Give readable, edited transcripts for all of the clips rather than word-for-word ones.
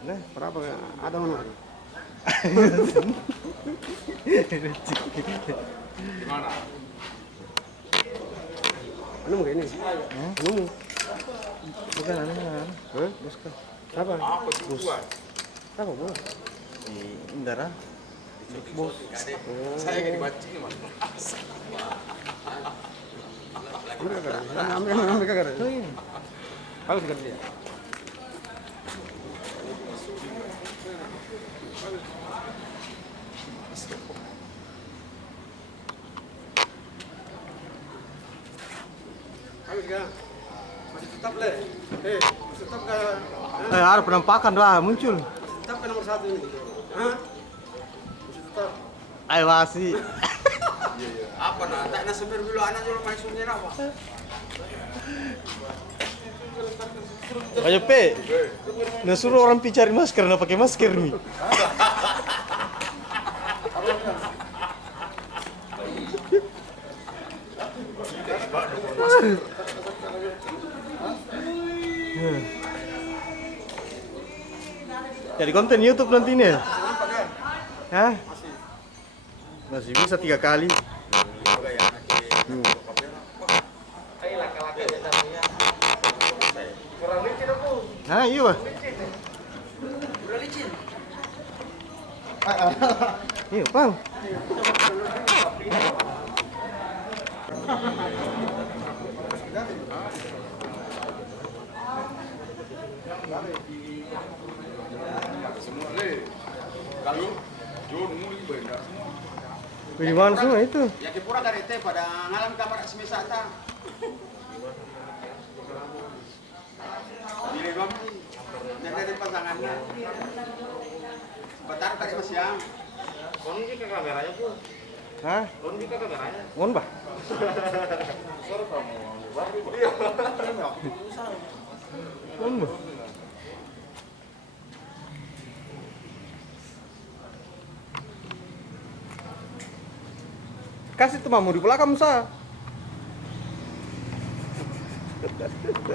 Nah, berapa ada mana? Gimana? Anu kayak ini. Anu. Bukan anu. Hah? Bos kan. Siapa? Apa bos? Siapa bos? Di Indra. Bos. Saya kayak dibancing mas. Ambil kagak? Ambil kagak? Oh iya. Halus kan dia. Halus kan? Masih tetap le. Masih tetap ke Ada penampakan lah muncul. tetap ke nomor 1 ini. Hah? Masih tetap. Ayo masih. Apa nak? Tak nak sembir dulu anak dulu main sunyi apa? Ayo Pe. Nah suruh orang pi cari masker, nah pakai masker nih. Jadi konten YouTube nanti nih. Hah? Masih bisa 3 kali. Nah, iya Pak. Iya, Bang. Semua le. Kalau John muli benda. Di mana semua itu? Ya di pura dari teh pada ngalam kamar semesa ta. Ini bang. Nanti pasangannya. Bentar tadi mas siang. Koni ke kameranya pun. Hah? Koni ke kameranya. Mohon, Bah. Mohon, Bah. Kasih temamu di belakang sah.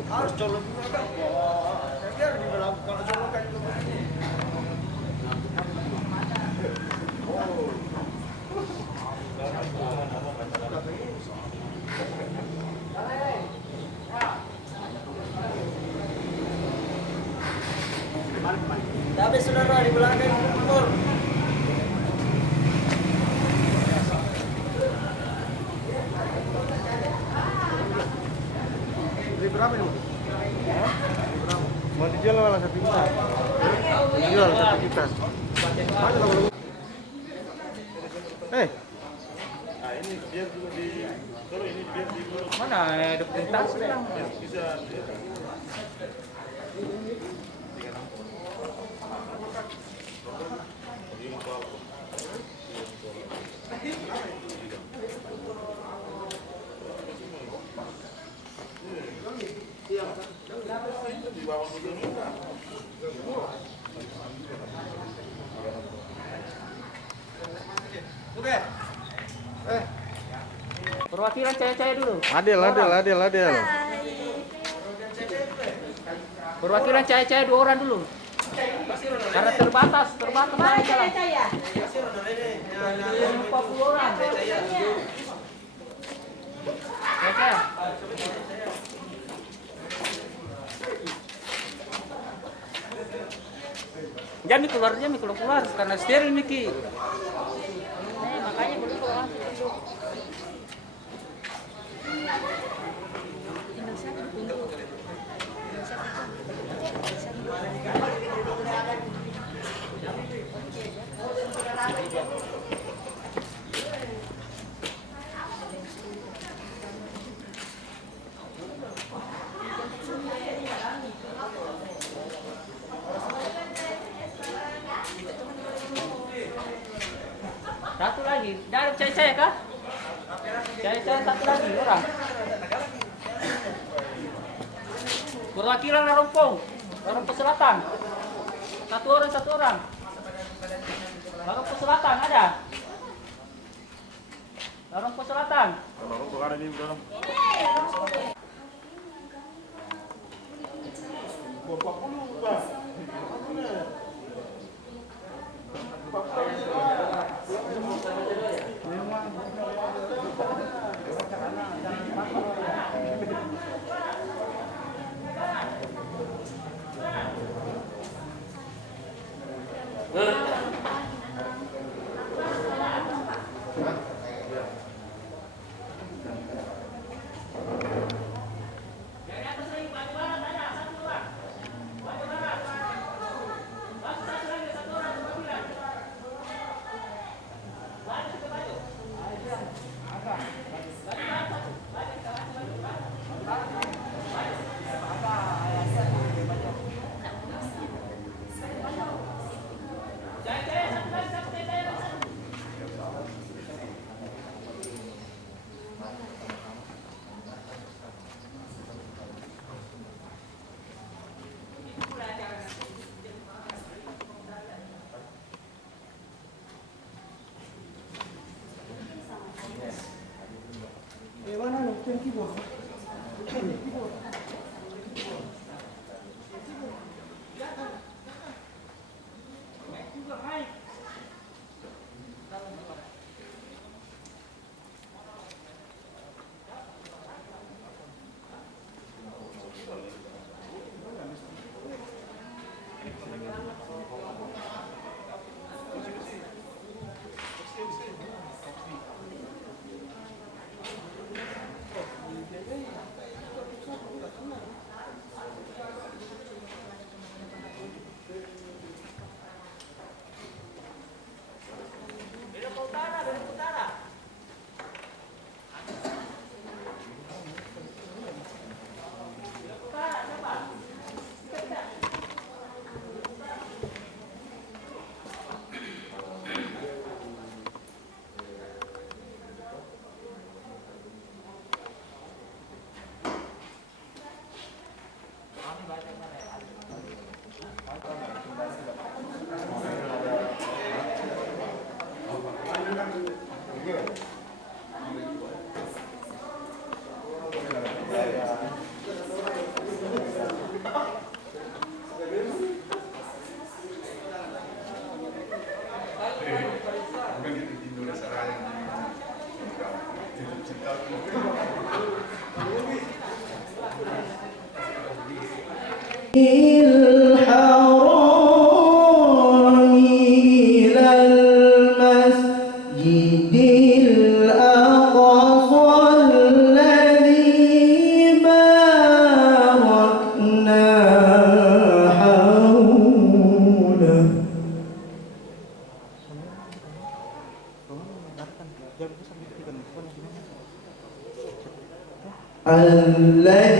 Harus colok juga kan? Biar di dalam kalau colok kan juga. Tapi saudara di belakang motor. Beli berapa ini? Mau dijual malah 1 juta. Dijual 1 juta. Ini biar dulu di kalau ini biar di mana dokumentasi kan? Bisa. Udah. Perwakilan cewek-cewek dulu. Adil. Perwakilan cewek-cewek 2 orang dulu. Karena terbatas Mana cahaya? 40 orang. Cewek. Jangan keluar karena steril Miki. Makanya belum keluar. Satu lagi, dari cewek kah? Cewek satu lagi orang. Perwakilan Larompong Selatan. Satu orang. Larompong Selatan ada. Larompong Selatan. Larompong ada di dalam. Bapak puluh, Pak.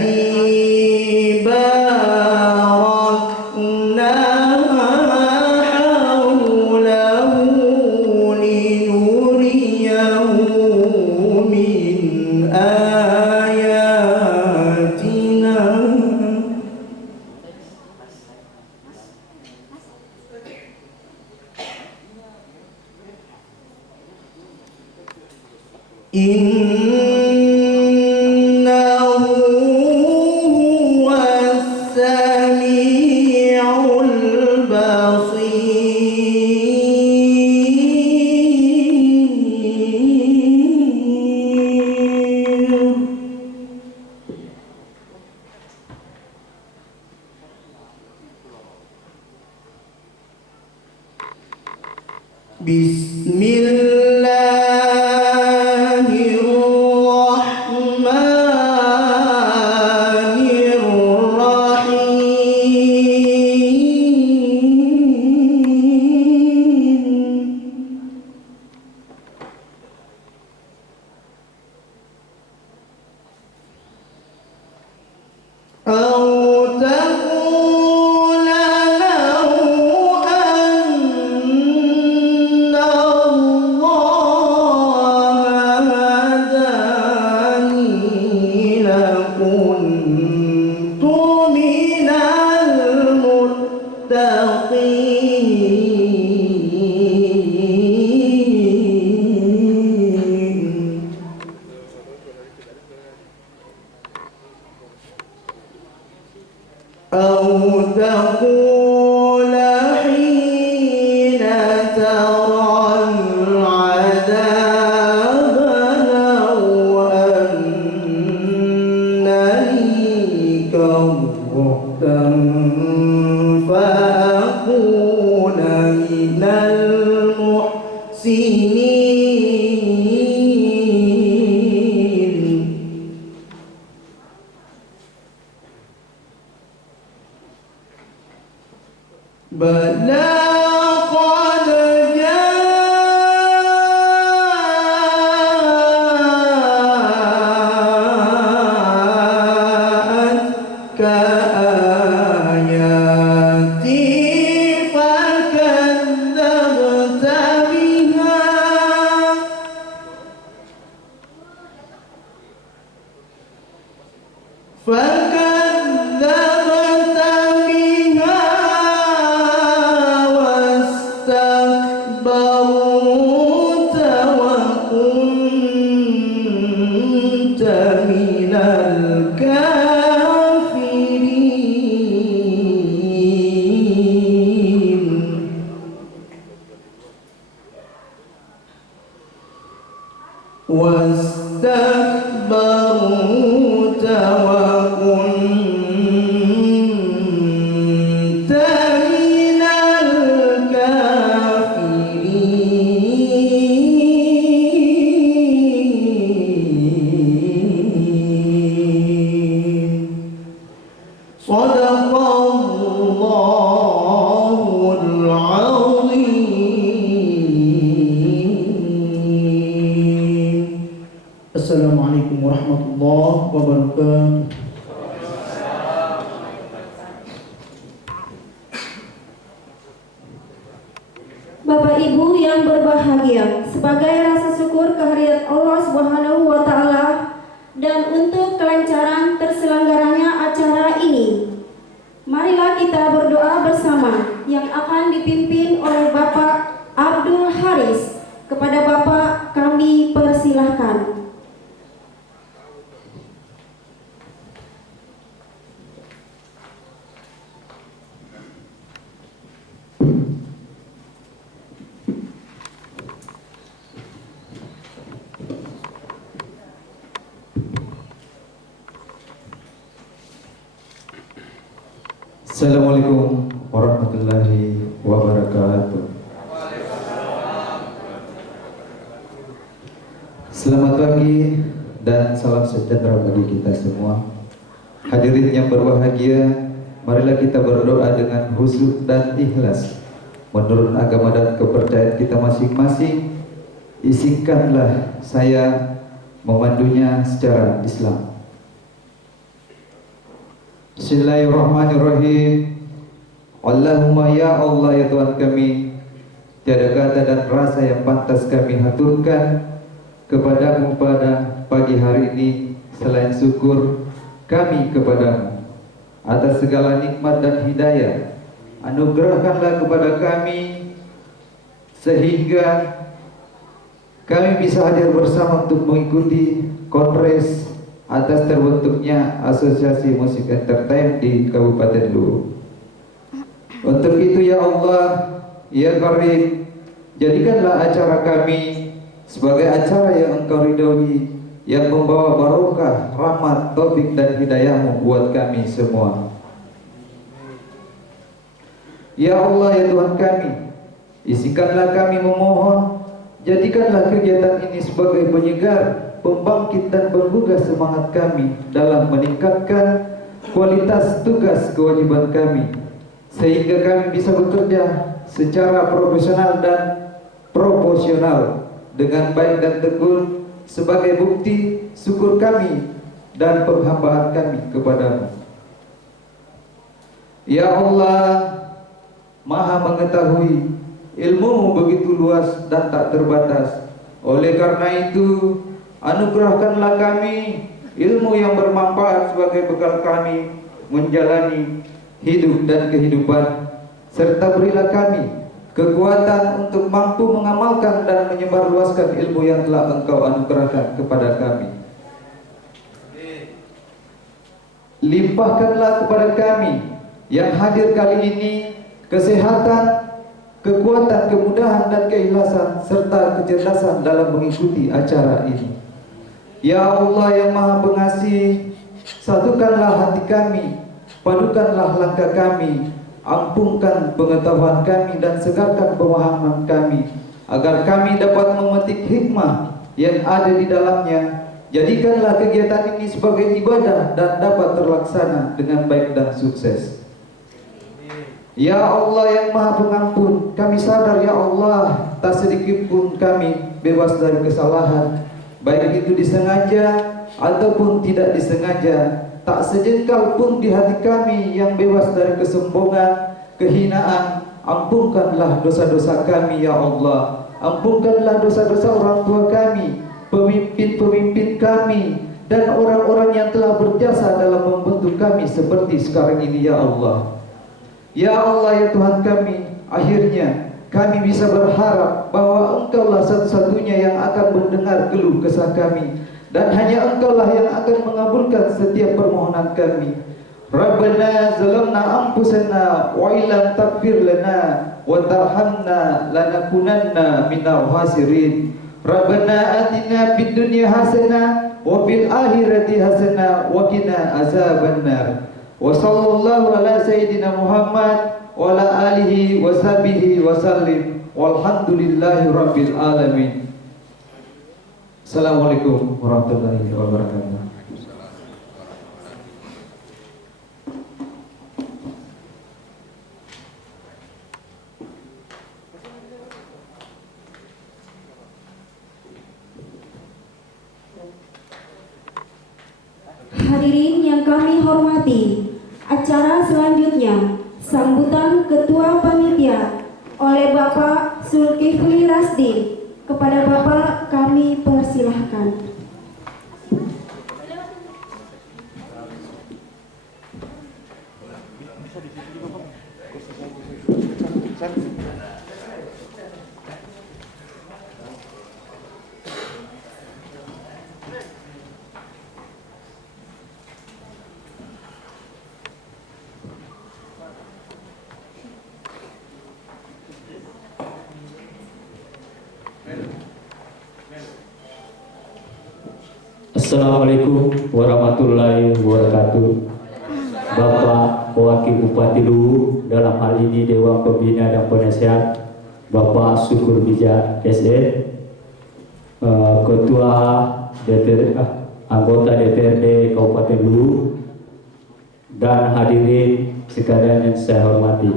الذي باركنا حوله لنريه من آياتنا إنه هو السميع البصير بسم الله الرحمن الرحيم أو تقول له أن الله هداني لكنت من المتقين أو تقول حين ترى العذاب لو أن لي كرة فأكون من بلى قد جاءتك آياتي فكذبت بها واستكبرت وكنت من الكافرين واستكبرت وكنت من الكافرين صدق الله العظيم. Assalamualaikum warahmatullahi wabarakatuh. Bapak Ibu yang berbahagia, sebagai rasa syukur kehadirat Allah Subhanahu wa taala dan untuk kelancaran terselenggaranya acara ini, marilah kita berdoa bersama yang akan dipimpin oleh Bapak Abdul Haris. Kepada Bapak kami persilahkan. Assalamualaikum warahmatullahi wabarakatuh. Selamat pagi dan salam sejahtera bagi kita semua. Hadirin yang berbahagia, marilah kita berdoa dengan khusyuk dan ikhlas menurut agama dan kepercayaan kita masing-masing. Izinkanlah saya memandunya secara Islam. Bismillahirrahmanirrahim. Allahumma ya Allah, ya Tuhan kami, tiada kata dan rasa yang pantas kami haturkan kepadamu pada pagi hari ini selain syukur kami kepadamu atas segala nikmat dan hidayah. Anugerahkanlah kepada kami sehingga kami bisa hadir bersama untuk mengikuti kongres atas terbentuknya Asosiasi Musik Entertain di Kabupaten Luwu. Untuk itu ya Allah, ya Karim, jadikanlah acara kami sebagai acara yang Engkau ridhoi, yang membawa barokah, rahmat, taufik dan hidayah-Mu buat kami semua. Ya Allah, ya Tuhan kami, izinkanlah kami memohon, jadikanlah kegiatan ini sebagai penyegar, pembangkit dan penggugah semangat kami dalam meningkatkan kualitas tugas kewajiban kami, sehingga kami bisa bekerja secara profesional dan proporsional dengan baik dan tekun sebagai bukti syukur kami dan penghambaan kami kepadamu. Ya Allah, Maha mengetahui, ilmu-Mu begitu luas dan tak terbatas. Oleh karena itu, anugerahkanlah kami ilmu yang bermanfaat sebagai bekal kami menjalani hidup dan kehidupan, serta berilah kami kekuatan untuk mampu mengamalkan dan menyebarluaskan ilmu yang telah Engkau anugerahkan kepada kami. Limpahkanlah kepada kami yang hadir kali ini kesehatan, kekuatan, kemudahan dan keikhlasan serta kecerdasan dalam mengikuti acara ini. Ya Allah yang Maha Pengasih, satukanlah hati kami, padukanlah langkah kami, ampunkan pengetahuan kami dan segarkan pemahaman kami, agar kami dapat memetik hikmah yang ada di dalamnya. Jadikanlah kegiatan ini sebagai ibadah dan dapat terlaksana dengan baik dan sukses. Ya Allah yang Maha Pengampun, kami sadar ya Allah, tak sedikit pun kami bebas dari kesalahan, baik itu disengaja ataupun tidak disengaja. Tak sejengkal pun di hati kami yang bebas dari kesombongan, kehinaan. Ampunkanlah dosa-dosa kami ya Allah. Ampunkanlah dosa-dosa orang tua kami, pemimpin-pemimpin kami, dan orang-orang yang telah berjasa dalam membentuk kami seperti sekarang ini ya Allah. Ya Allah ya Tuhan kami, akhirnya kami bisa berharap bahwa Engkaulah satu-satunya yang akan mendengar keluh kesah kami, dan hanya Engkaulah yang akan mengabulkan setiap permohonan kami. Rabbana zalamna anfusana wa illam taghfir lana wa tarhamna lanakunanna minal khasirin. Rabbana atina fid dunya hasanah wa fil akhirati hasanah wa qina azabannar. Wa sallallahu ala sayyidina Muhammad wa ala alihi wa sahbihi wa sallim. Walhamdulillahi rabbil alamin. Assalamualaikum warahmatullahi wabarakatuh. Hadirin yang kami hormati, acara selanjutnya sambutan Ketua Panitia oleh Bapak Zulkifli Rasdi. Kepada Bapak kami persilahkan. Assalamualaikum warahmatullahi wabarakatuh. Bapak Wakil Bupati Luwu, dalam hal ini Dewan Pembina dan Penasehat Bapak Syukur Bijak SE, Ketua Anggota DPRD Kabupaten Luwu, dan hadirin sekalian yang saya hormati.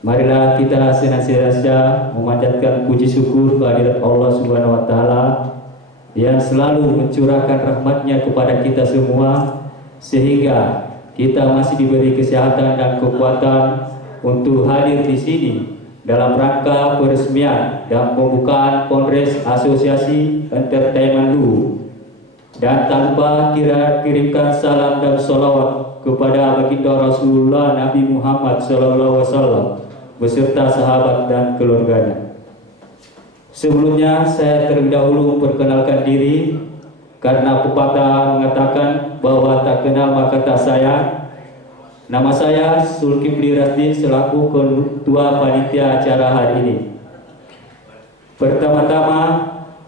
Marilah kita senantiasa memanjatkan puji syukur kehadirat Allah Subhanahu wa Ta'ala yang selalu mencurahkan rahmatnya kepada kita semua, sehingga kita masih diberi kesehatan dan kekuatan untuk hadir di sini dalam rangka peresmian dan pembukaan Kongres Asosiasi Entertainment Luwu. Dan tanpa kirimkan salam dan sholawat kepada baginda Rasulullah Nabi Muhammad SAW beserta sahabat dan keluarganya. Sebelumnya saya terlebih dahulu memperkenalkan diri, karena pepatah mengatakan bahwa tak kenal maka tak sayang. Nama saya Zulkifli Rasdi selaku Ketua Panitia acara hari ini. Pertama-tama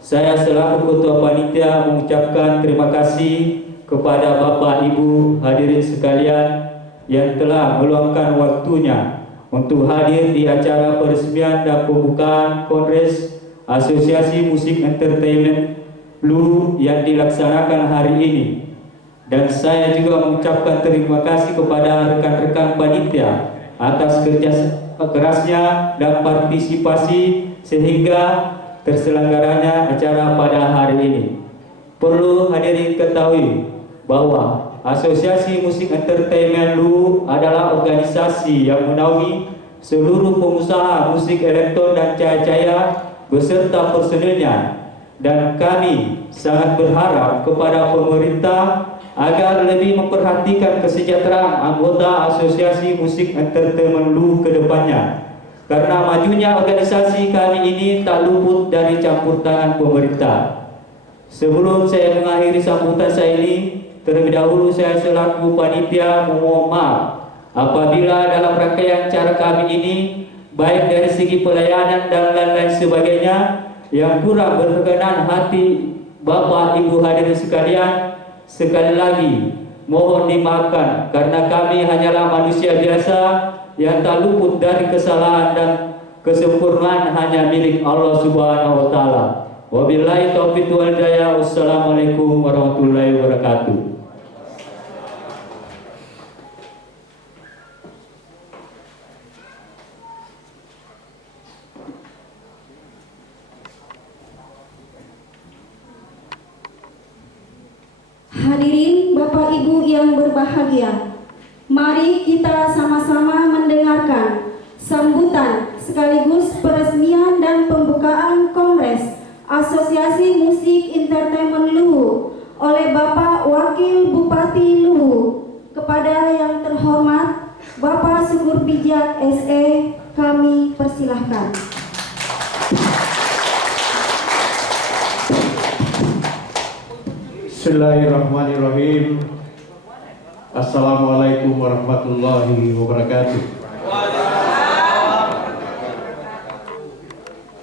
saya selaku Ketua Panitia mengucapkan terima kasih kepada Bapak Ibu hadirin sekalian yang telah meluangkan waktunya untuk hadir di acara peresmian dan pembukaan Kongres Asosiasi Musik Entertainment Luwu yang dilaksanakan hari ini. Dan saya juga mengucapkan terima kasih kepada rekan-rekan panitia atas kerja kerasnya dan partisipasi sehingga terselenggaranya acara pada hari ini. Perlu hadirin ketahui bahwa Asosiasi Musik Entertainment Luwu adalah organisasi yang menaungi seluruh pengusaha musik elektron dan cahaya beserta personilnya, dan kami sangat berharap kepada pemerintah agar lebih memperhatikan kesejahteraan anggota Asosiasi Musik Entertainment Luwu ke depannya, karena majunya organisasi kami ini tak luput dari campur tangan pemerintah. Sebelum saya mengakhiri sambutan saya ini, terlebih dahulu saya selaku panitia memohon maaf apabila dalam rangkaian acara kami ini, baik dari segi pelayanan dan lain-lain sebagainya, yang kurang berkenan hati Bapak Ibu hadirin sekalian, sekali lagi mohon dimaafkan, karena kami hanyalah manusia biasa yang tak luput dari kesalahan, dan kesempurnaan hanya milik Allah Subhanahu wa Ta'ala. Wabillahi taufiq wal hidayah. Wassalamualaikum warahmatullahi wabarakatuh. Hadirin Bapak Ibu yang berbahagia, mari kita sama-sama mendengarkan sambutan sekaligus peresmian dan pembukaan Kongres Asosiasi Musik Entertainment Luwu oleh Bapak Wakil Bupati Luwu. Kepada yang terhormat Bapak Sukur Bijak SE, kami persilahkan. Bismillahirrahmanirrahim. Assalamualaikum warahmatullahi wabarakatuh.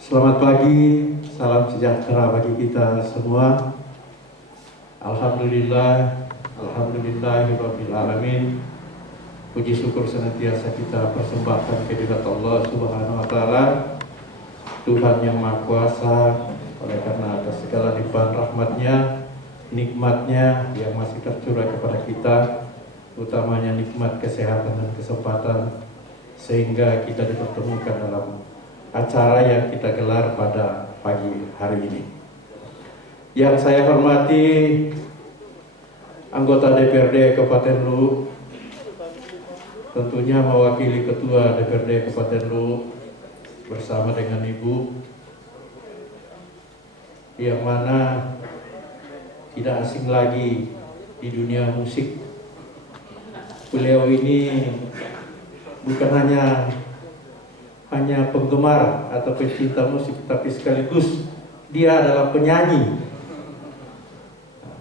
Selamat pagi, salam sejahtera bagi kita semua. Alhamdulillah, alhamdulillahirabbil alamin. Puji syukur senantiasa kita persembahkan kehadirat Allah Subhanahu wa taala, Tuhan yang Maha Kuasa, oleh karena atas segala limpahan rahmat-Nya, nikmat-Nya yang masih tercurah kepada kita, utamanya nikmat kesehatan dan kesempatan, sehingga kita dipertemukan dalam acara yang kita gelar pada pagi hari ini. Yang saya hormati anggota DPRD Kabupaten Luwu, tentunya mewakili Ketua DPRD Kabupaten Luwu bersama dengan Ibu, yang mana tidak asing lagi di dunia musik. Beliau ini bukan hanya penggemar atau pecinta musik, tapi sekaligus dia adalah penyanyi.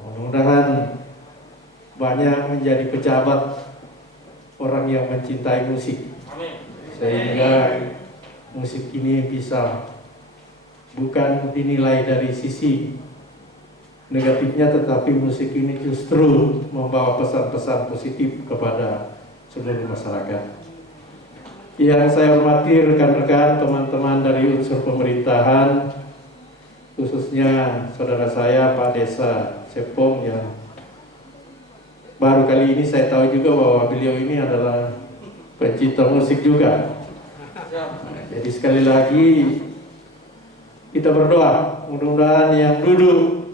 Mudah-mudahan banyak menjadi pejabat orang yang mencintai musik, sehingga musik ini bisa bukan dinilai dari sisi negatifnya, tetapi musik ini justru membawa pesan-pesan positif kepada seluruh masyarakat. Yang saya hormati rekan-rekan, teman-teman dari unsur pemerintahan, khususnya saudara saya Pak Desa Sepong, yang baru kali ini saya tahu juga bahwa beliau ini adalah pencinta musik juga. Jadi sekali lagi kita berdoa, mudah-mudahan yang duduk,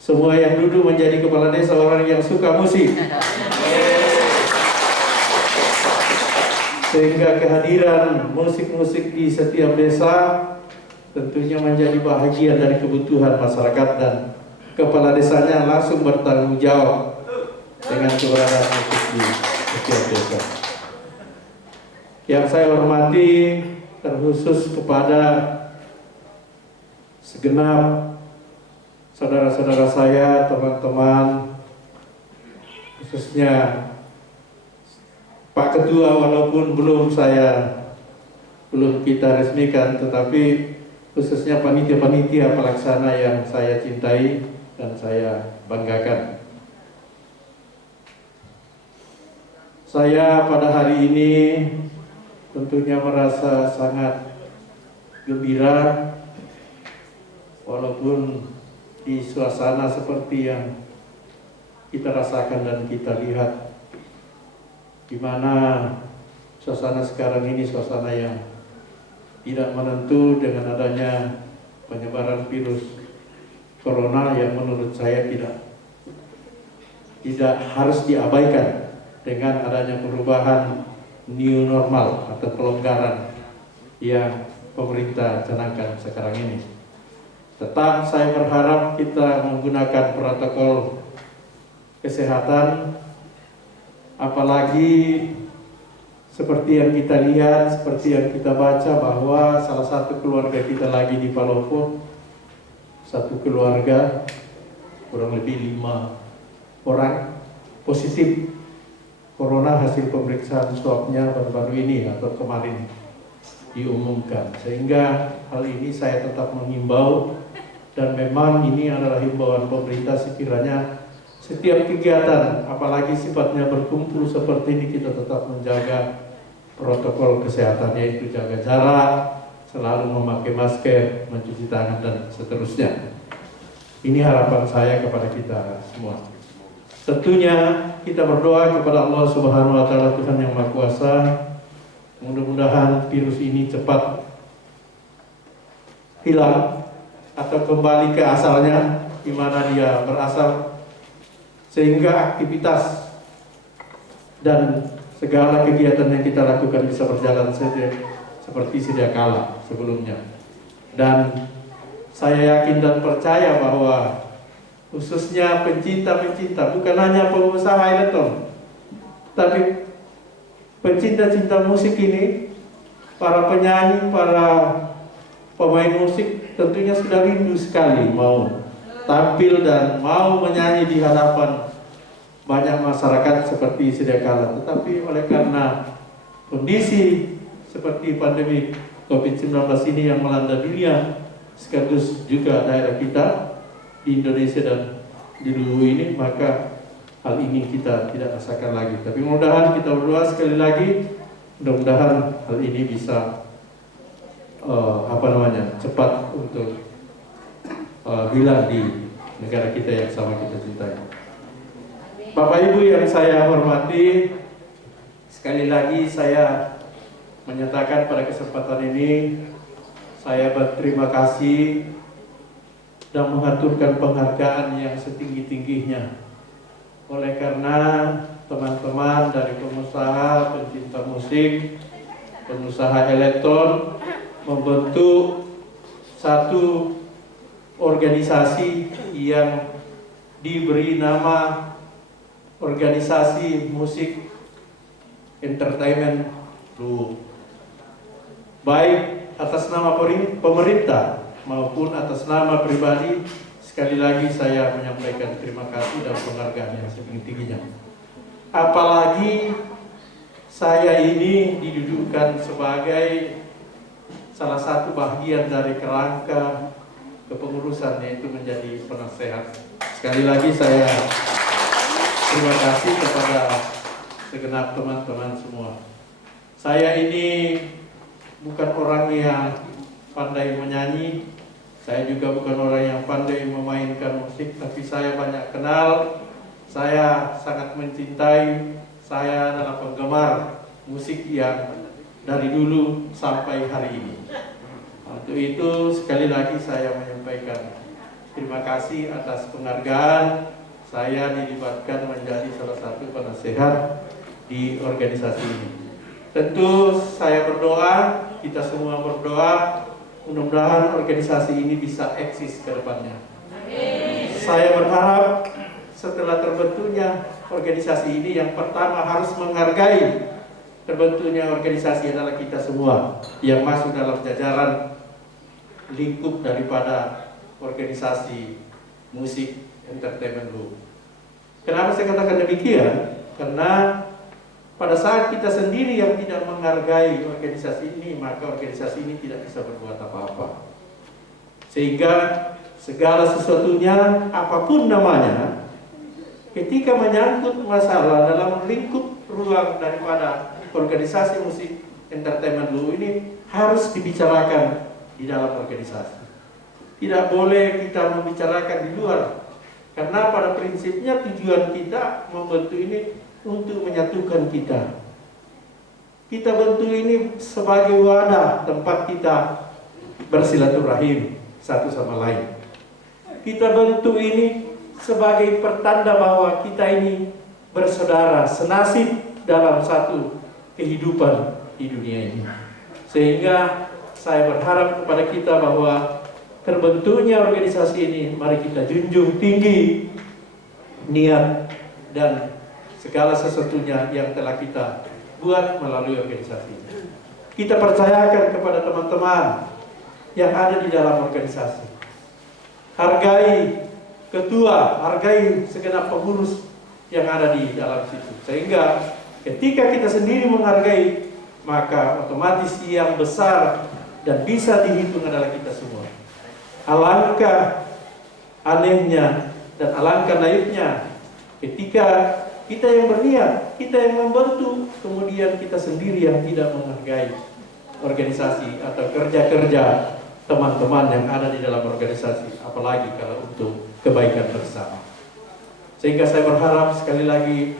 semua yang duduk menjadi kepala desa orang yang suka musik, sehingga kehadiran musik-musik di setiap desa tentunya menjadi bahagian dari kebutuhan masyarakat, dan kepala desanya langsung bertanggung jawab dengan keberadaan musik di setiap desa. Yang saya hormati terkhusus kepada segenap saudara-saudara saya, teman-teman, khususnya Pak Ketua, walaupun belum kita resmikan, tetapi khususnya panitia-panitia pelaksana yang saya cintai dan saya banggakan. Saya pada hari ini tentunya merasa sangat gembira, walaupun di suasana seperti yang kita rasakan dan kita lihat, di mana suasana sekarang ini suasana yang tidak menentu dengan adanya penyebaran virus corona yang menurut saya tidak harus diabaikan dengan adanya perubahan new normal atau pelonggaran yang pemerintah canangkan sekarang ini. Tetap saya berharap kita menggunakan protokol kesehatan, apalagi seperti yang kita lihat, seperti yang kita baca, bahwa salah satu keluarga kita lagi di Palopo, satu keluarga kurang lebih 5 orang positif corona hasil pemeriksaan swabnya baru-baru ini atau kemarin diumumkan. Sehingga hal ini saya tetap mengimbau, dan memang ini adalah himbauan pemerintah, sekiranya setiap kegiatan apalagi sifatnya berkumpul seperti ini kita tetap menjaga protokol kesehatan, yaitu jaga jarak, selalu memakai masker, mencuci tangan, dan seterusnya. Ini harapan saya kepada kita semua. Tentunya kita berdoa kepada Allah Subhanahu wa taala, Tuhan yang Maha Kuasa, mudah-mudahan virus ini cepat hilang atau kembali ke asalnya di mana dia berasal, sehingga aktivitas dan segala kegiatan yang kita lakukan bisa berjalan seperti sedia kala sebelumnya. Dan saya yakin dan percaya bahwa khususnya pencinta-pencinta, bukan hanya pengusaha elektron, tapi pencinta-cinta musik ini, para penyanyi, para pemain musik tentunya sudah rindu sekali mau tampil dan mau menyanyi di hadapan banyak masyarakat seperti sedia kala. Tetapi oleh karena kondisi seperti pandemi COVID-19 ini yang melanda dunia, sekaligus juga daerah kita di Indonesia dan di luar ini, maka hal ini kita tidak rasakan lagi. Tapi mudah-mudahan kita berdoa sekali lagi, mudah-mudahan hal ini bisa cepat untuk hilang di negara kita yang sama kita cintai. Bapak Ibu yang saya hormati, sekali lagi saya menyatakan pada kesempatan ini saya berterima kasih dan mengaturkan penghargaan yang setinggi-tingginya oleh karena teman-teman dari pengusaha, pencinta musik, pengusaha elektron membentuk satu organisasi yang diberi nama Organisasi Musik Entertainment Lu, baik atas nama pemerintah maupun atas nama pribadi. Sekali lagi saya menyampaikan terima kasih dan penghargaan yang setinggi-tingginya. Apalagi saya ini didudukkan sebagai salah satu bagian dari kerangka kepengurusan, yaitu menjadi penasehat. Sekali lagi saya terima kasih kepada segenap teman-teman semua. Saya ini bukan orang yang pandai menyanyi, saya juga bukan orang yang pandai memainkan musik, tapi saya banyak kenal, saya sangat mencintai, saya adalah penggemar musik yang dari dulu sampai hari ini. Untuk itu sekali lagi saya menyampaikan terima kasih atas penghargaan saya dilibatkan menjadi salah satu penasehat di organisasi ini. Tentu saya berdoa, kita semua berdoa, mudah-mudahan organisasi ini bisa eksis ke depannya. Saya berharap setelah terbentuknya organisasi ini, yang pertama harus menghargai terbentuknya organisasi adalah kita semua yang masuk dalam jajaran lingkup daripada organisasi musik entertainment group. Kenapa saya katakan demikian? Karena pada saat kita sendiri yang tidak menghargai organisasi ini, maka organisasi ini tidak bisa berbuat apa-apa. Sehingga segala sesuatunya, apapun namanya, ketika menyangkut masalah dalam lingkup ruang daripada organisasi musik entertainment group ini harus dibicarakan di dalam organisasi. Tidak boleh kita membicarakan di luar, karena pada prinsipnya tujuan kita membentuk ini untuk menyatukan kita. Kita bentuk ini sebagai wadah tempat kita bersilaturahim satu sama lain. Kita bentuk ini sebagai pertanda bahwa kita ini bersaudara, senasib dalam satu kehidupan di dunia ini. Sehingga saya berharap kepada kita bahwa terbentuknya organisasi ini, mari kita junjung tinggi niat dan segala sesuatunya yang telah kita buat melalui organisasi ini. Kita percayakan kepada teman-teman yang ada di dalam organisasi. Hargai ketua, hargai segenap pengurus yang ada di dalam situ. Sehingga ketika kita sendiri menghargai, maka otomatis yang besar dan bisa dihitung adalah kita semua. Alangkah anehnya dan alangkah naifnya ketika kita yang berniat, kita yang membantu, kemudian kita sendiri yang tidak menghargai organisasi atau kerja-kerja teman-teman yang ada di dalam organisasi, apalagi kalau untuk kebaikan bersama. Sehingga saya berharap sekali lagi,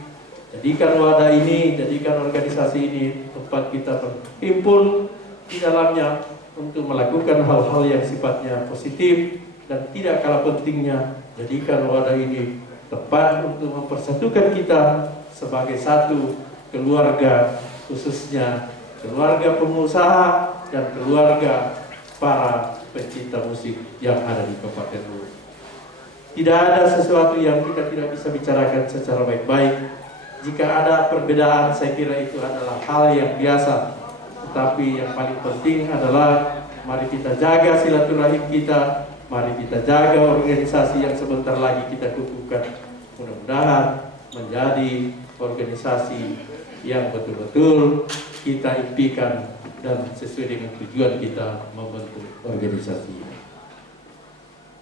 jadikan wadah ini, jadikan organisasi ini tempat kita berhimpun di dalamnya untuk melakukan hal-hal yang sifatnya positif dan tidak kalah pentingnya jadikan wadah ini tepat untuk mempersatukan kita sebagai satu keluarga, khususnya keluarga pengusaha dan keluarga para pencinta musik yang ada di Kabupaten Luwu. Tidak ada sesuatu yang kita tidak bisa bicarakan secara baik-baik. Jika ada perbedaan, saya kira itu adalah hal yang biasa. Tetapi yang paling penting adalah mari kita jaga silaturahim kita, mari kita jaga organisasi yang sebentar lagi kita kukuhkan. Mudah-mudahan menjadi organisasi yang betul-betul kita impikan dan sesuai dengan tujuan kita membentuk organisasi.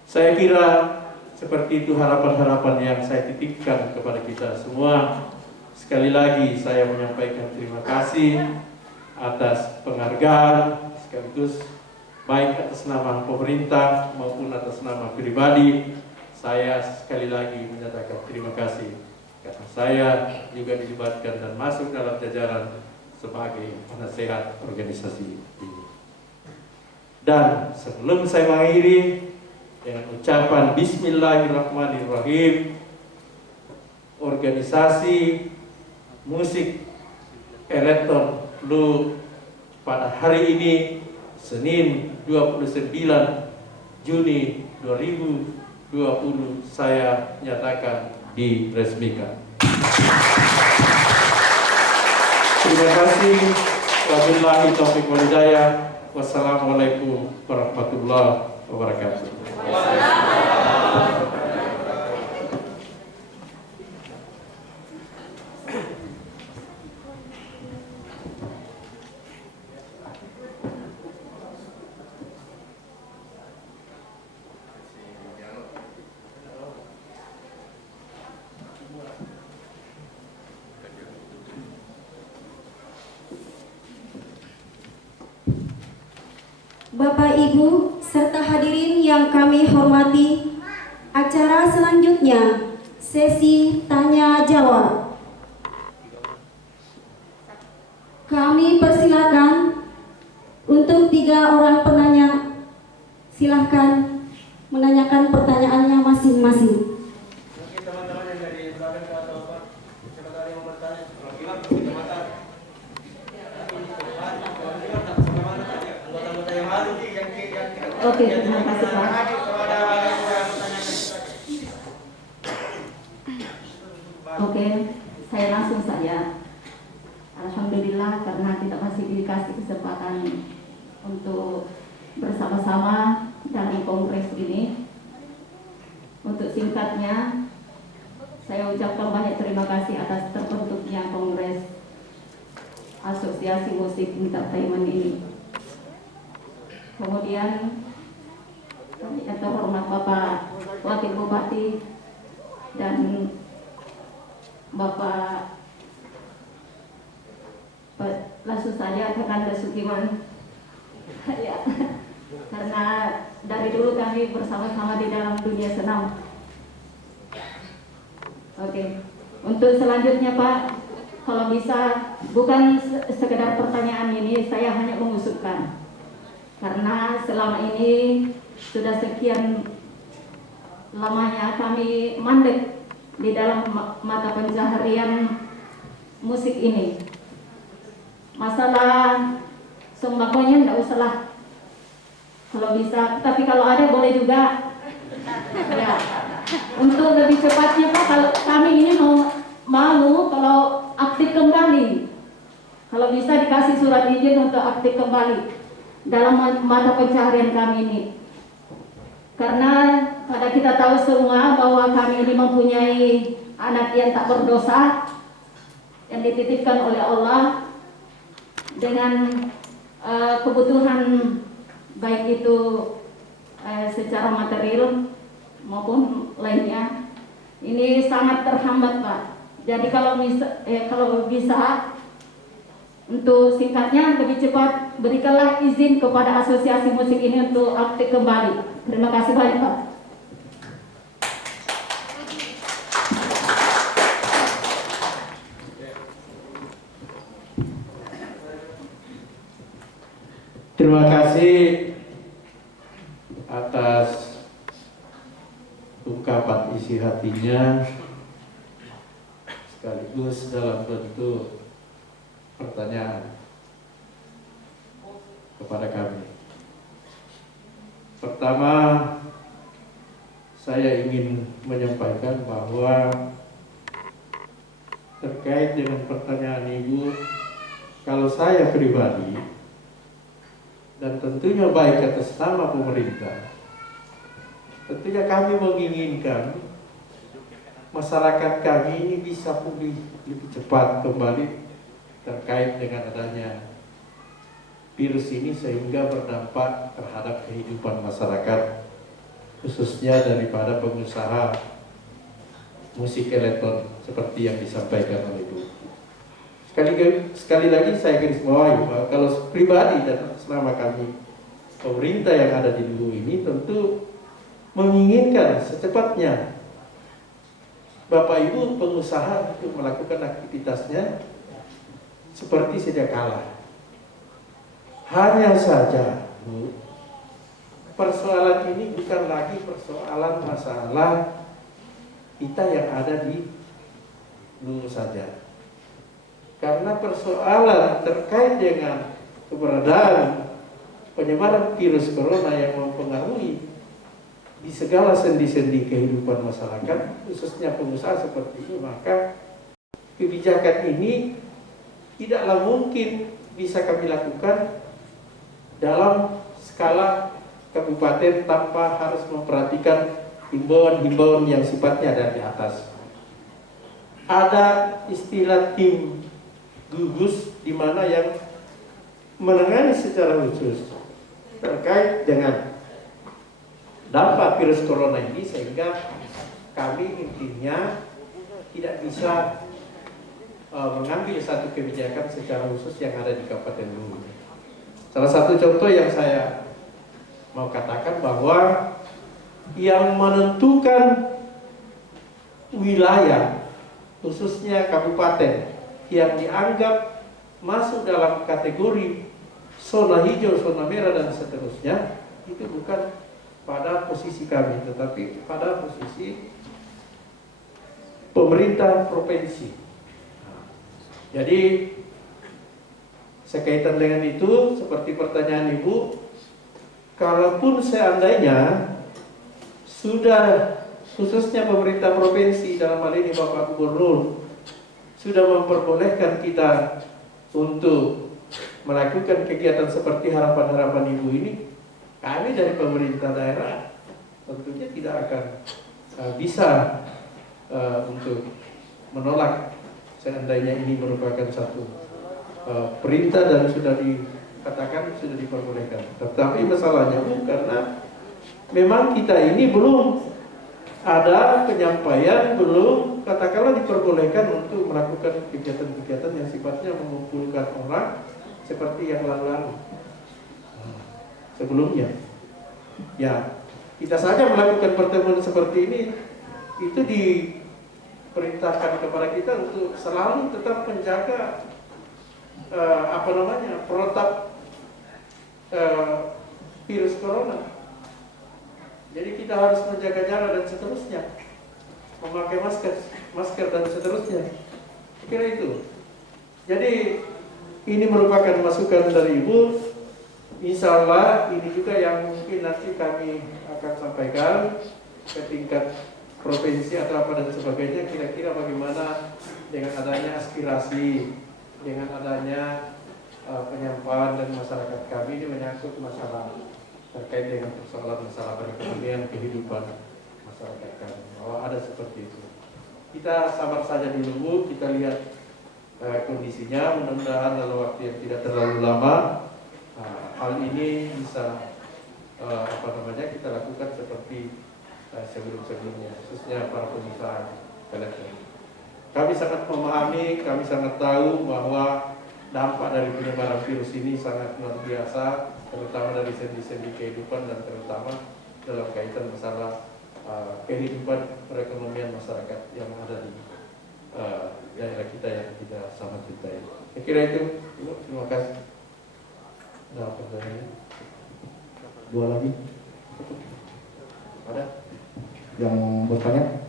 Saya kira seperti itu harapan-harapan yang saya titipkan kepada kita semua. Sekali lagi saya menyampaikan terima kasih atas penghargaan sekaligus baik atas nama pemerintah maupun atas nama pribadi. Saya sekali lagi menyatakan terima kasih karena saya juga dilibatkan dan masuk dalam jajaran sebagai penasehat organisasi ini. Dan sebelum saya mengakhiri dengan ucapan Bismillahirrahmanirrahim, organisasi musik elektron Luwu pada hari ini Senin 29 Juni 2020 saya nyatakan diresmikan. Terima kasih. Wabillahi taufiq wal hidayah. Wassalamualaikum warahmatullahi wabarakatuh. Bapak, Ibu, serta hadirin yang kami hormati, acara selanjutnya sesi tanya jawab. Kami persilakan untuk 3 orang penanya, silahkan menanyakan pertanyaannya masing-masing. Mungkin teman-teman yang dari belakang atau apa, siapa tahu yang mau bertanya. Oke, terima kasih Pak. Oke, saya langsung saja. Alhamdulillah karena kita masih dikasih kesempatan untuk bersama-sama dalam kongres ini. Untuk singkatnya, saya ucapkan banyak terima kasih atas terbentuknya kongres Asosiasi Musik Entertainment ini. Kemudian yang terhormat Bapak Wakil Bupati dan Bapak langsung saja Kanda Sukiman ya, karena dari dulu kami bersama-sama di dalam dunia senam. Oke, untuk selanjutnya Pak, kalau bisa bukan sekedar pertanyaan ini, saya hanya mengusulkan. Karena selama ini sudah sekian lamanya kami mandek di dalam mata pencaharian musik ini. Masalah sembakonya tidak usahlah, kalau bisa. Tapi kalau ada boleh juga. Ya, untuk lebih cepatnya Pak, kalau kami ini mau kalau aktif kembali, kalau bisa dikasih surat izin untuk aktif kembali dalam mata pencaharian kami ini. Karena pada kita tahu semua bahwa kami ini mempunyai anak yang tak berdosa, yang dititipkan oleh Allah dengan kebutuhan baik itu secara material maupun lainnya. Ini sangat terhambat Pak. Jadi kalau bisa untuk singkatnya lebih cepat berikanlah izin kepada asosiasi musik ini untuk aktif kembali. Terima kasih banyak Pak. Terima kasih atas ungkapan isi hatinya sekaligus dalam bentuk pertanyaan kepada kami. Pertama, saya ingin menyampaikan bahwa terkait dengan pertanyaan Ibu, kalau saya pribadi dan tentunya baik atas nama pemerintah, tentunya kami menginginkan masyarakat kami ini bisa pulih lebih cepat kembali terkait dengan adanya virus ini sehingga berdampak terhadap kehidupan masyarakat, khususnya daripada pengusaha musik elektron seperti yang disampaikan oleh Ibu. Sekali lagi saya garis bawahi bahwa kalau pribadi dan selama kami pemerintah yang ada di Luwu ini tentu menginginkan secepatnya Bapak Ibu pengusaha untuk melakukan aktivitasnya seperti sedia kala. Hanya saja, Bu, persoalan ini bukan lagi persoalan masalah kita yang ada di Luwu saja. Karena persoalan terkait dengan keberadaan penyebaran virus corona yang mempengaruhi di segala sendi-sendi kehidupan masyarakat, khususnya pengusaha seperti ini, maka kebijakan ini tidaklah mungkin bisa kami lakukan dalam skala kabupaten tanpa harus memperhatikan himbauan-himbauan yang sifatnya dari atas. Ada istilah tim gugus di mana yang menangani secara khusus terkait dengan dampak virus corona ini, sehingga kami intinya tidak bisa mengambil satu kebijakan secara khusus yang ada di Kabupaten Luwu. Salah satu contoh yang saya mau katakan bahwa yang menentukan wilayah khususnya kabupaten yang dianggap masuk dalam kategori zona hijau, zona merah dan seterusnya itu bukan pada posisi kami, tetapi pada posisi pemerintah provinsi. Jadi sekaitan dengan itu, seperti pertanyaan Ibu, kalaupun seandainya sudah khususnya pemerintah provinsi dalam hal ini Bapak Gubernur sudah memperbolehkan kita untuk melakukan kegiatan seperti harapan-harapan Ibu ini, kami dari pemerintah daerah tentunya tidak akan bisa untuk menolak seandainya ini merupakan satu perintah dan sudah dikatakan sudah diperbolehkan. Tetapi masalahnya Bu, karena memang kita ini belum ada penyampaian, belum katakanlah diperbolehkan untuk melakukan kegiatan-kegiatan yang sifatnya mengumpulkan orang seperti yang lalu-lalu sebelumnya. Ya, kita saja melakukan pertemuan seperti ini itu diperintahkan kepada kita untuk selalu tetap menjaga protap virus corona. Jadi kita harus menjaga jarak dan seterusnya, memakai masker dan seterusnya. Saya kira itu. Jadi ini merupakan masukan dari Ibu. Insya Allah ini juga yang mungkin nanti kami akan sampaikan ke tingkat provinsi atau apa dan sebagainya. Kira-kira bagaimana dengan adanya aspirasi, dengan adanya penyampaian dan masyarakat kami ini menyangkut masalah terkait dengan persoalan masalah perekonomian kehidupan masyarakat kami. Bahwa ada seperti itu. Kita sabar saja dulu, kita lihat kondisinya. Mudah-mudahan dalam waktu yang tidak terlalu lama hal ini bisa kita lakukan seperti sebelum-sebelumnya, khususnya para pengusaha elektron. Kami sangat memahami, kami sangat tahu bahwa dampak dari penyebaran virus ini sangat luar biasa, terutama dari sendi-sendi kehidupan dan terutama dalam kaitan masalah kehidupan perekonomian masyarakat yang ada di daerah kita yang kita sangat cintai. Saya kira itu, terima kasih. Nah, pertanyaannya. Dua lagi. Ada yang bertanya?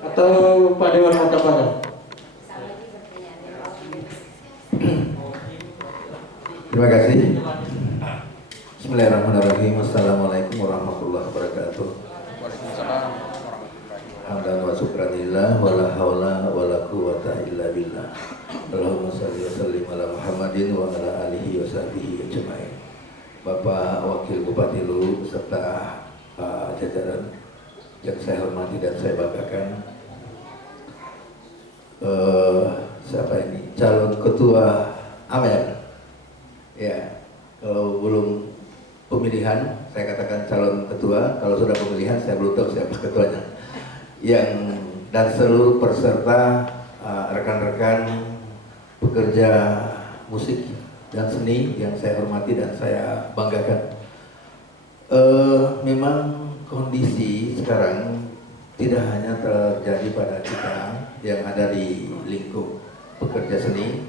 Atau Pak Dewan Kota Padang? Terima kasih. Bismillahirrahmanirrahim. Assalamualaikum warahmatullahi wabarakatuh. Hamdan wa syukranillah wa la haula wa la quwwata illa billah. Allahumma shalli wa sallim ala Muhammadin wa ala alihi wa sahbihi ajmain. Bapak Wakil Bupati Luwu serta jajaran yang saya hormati dan saya banggakan, siapa ini? Calon Ketua AMER. Ya, kalau belum pemilihan saya katakan calon ketua, kalau sudah pemilihan saya belum tahu siapa ketuanya. Dan seluruh peserta, rekan-rekan pekerja musik dan seni yang saya hormati dan saya banggakan. Memang kondisi sekarang tidak hanya terjadi pada kita yang ada di lingkup pekerja seni.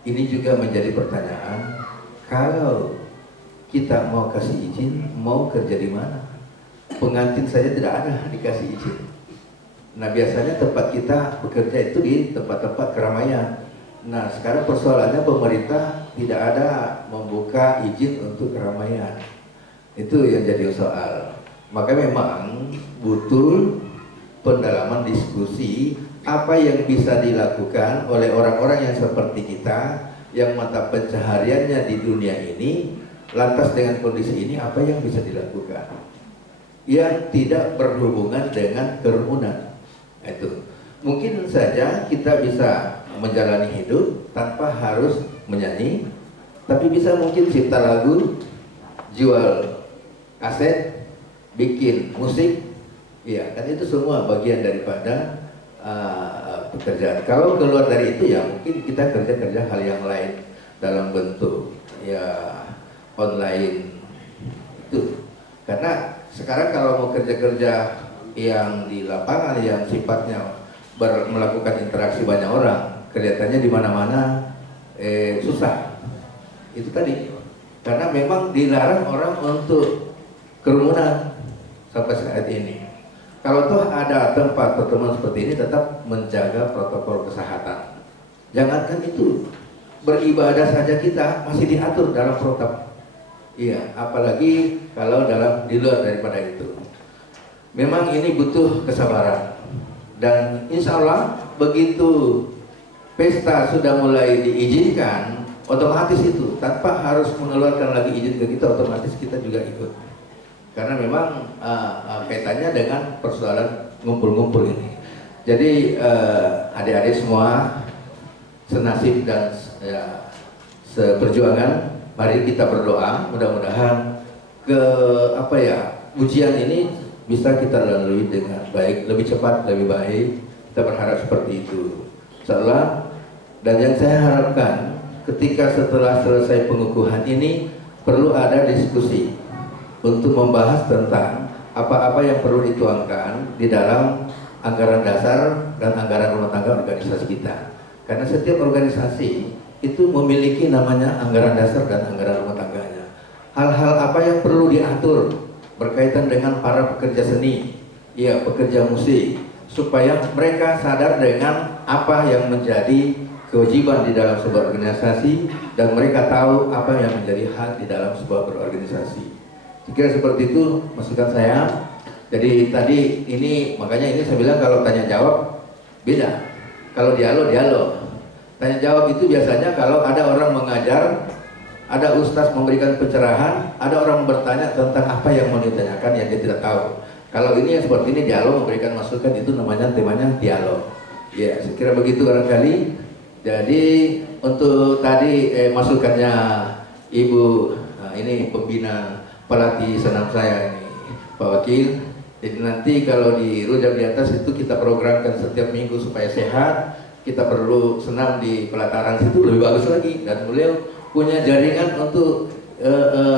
Ini juga menjadi pertanyaan, kalau kita mau kasih izin, mau kerja di mana? Pengantin saja tidak ada dikasih izin. Nah, biasanya tempat kita bekerja itu di tempat-tempat keramaian. Nah, sekarang persoalannya pemerintah tidak ada membuka izin untuk keramaian. Itu yang jadi soal. Maka memang butuh pendalaman diskusi apa yang bisa dilakukan oleh orang-orang yang seperti kita, yang mata pencahariannya di dunia ini. Lantas dengan kondisi ini apa yang bisa dilakukan yang tidak berhubungan dengan kerumunan? Itu mungkin saja kita bisa menjalani hidup tanpa harus menyanyi, tapi bisa mungkin cipta lagu, jual kaset, bikin musik. Iya, kan itu semua bagian daripada pekerjaan. Kalau keluar dari itu ya mungkin kita kerja hal yang lain dalam bentuk ya online itu. Karena sekarang kalau mau kerja yang di lapangan yang sifatnya melakukan interaksi banyak orang, kelihatannya di mana-mana susah. Itu tadi. Karena memang dilarang orang untuk kerumunan sampai saat ini. Kalau toh ada tempat pertemuan seperti ini, tetap menjaga protokol kesehatan. Jangankan itu, beribadah saja kita masih diatur dalam protokol. Iya, apalagi kalau di luar daripada itu. Memang ini butuh kesabaran. Dan insya Allah begitu pesta sudah mulai diizinkan, otomatis itu tanpa harus mengeluarkan lagi izin ke kita, otomatis kita juga ikut. Karena memang kaitannya dengan persoalan ngumpul-ngumpul ini. Jadi adik-adik semua senasib dan seperjuangan, mari kita berdoa mudah-mudahan ujian ini bisa kita lalui dengan baik, lebih cepat, lebih baik. Kita berharap seperti itu. Insyaallah. Dan yang saya harapkan ketika setelah selesai pengukuhan ini perlu ada diskusi untuk membahas tentang apa-apa yang perlu dituangkan di dalam anggaran dasar dan anggaran rumah tangga organisasi kita. Karena setiap organisasi itu memiliki namanya anggaran dasar dan anggaran rumah tangganya. Hal-hal apa yang perlu diatur berkaitan dengan para pekerja seni, ya pekerja musik, supaya mereka sadar dengan apa yang menjadi kewajiban di dalam sebuah organisasi dan mereka tahu apa yang menjadi hak di dalam sebuah berorganisasi. Kira seperti itu masukan saya. Jadi tadi ini makanya ini saya bilang kalau tanya jawab beda. Kalau dialog. Tanya jawab itu biasanya kalau ada orang mengajar, ada ustaz memberikan pencerahan, ada orang bertanya tentang apa yang mau ditanyakan yang dia tidak tahu. Kalau ini yang seperti ini dialog, memberikan masukan, itu namanya temanya dialog. Ya, saya kira begitu barangkali. Jadi untuk tadi masukannya Ibu, ini pembina pelatih senam saya ini Pak Wakil. Jadi nanti kalau di Rujak di Atas itu kita programkan setiap minggu supaya sehat. Kita perlu senam di pelataran situ lebih bagus lagi. Dan beliau punya jaringan untuk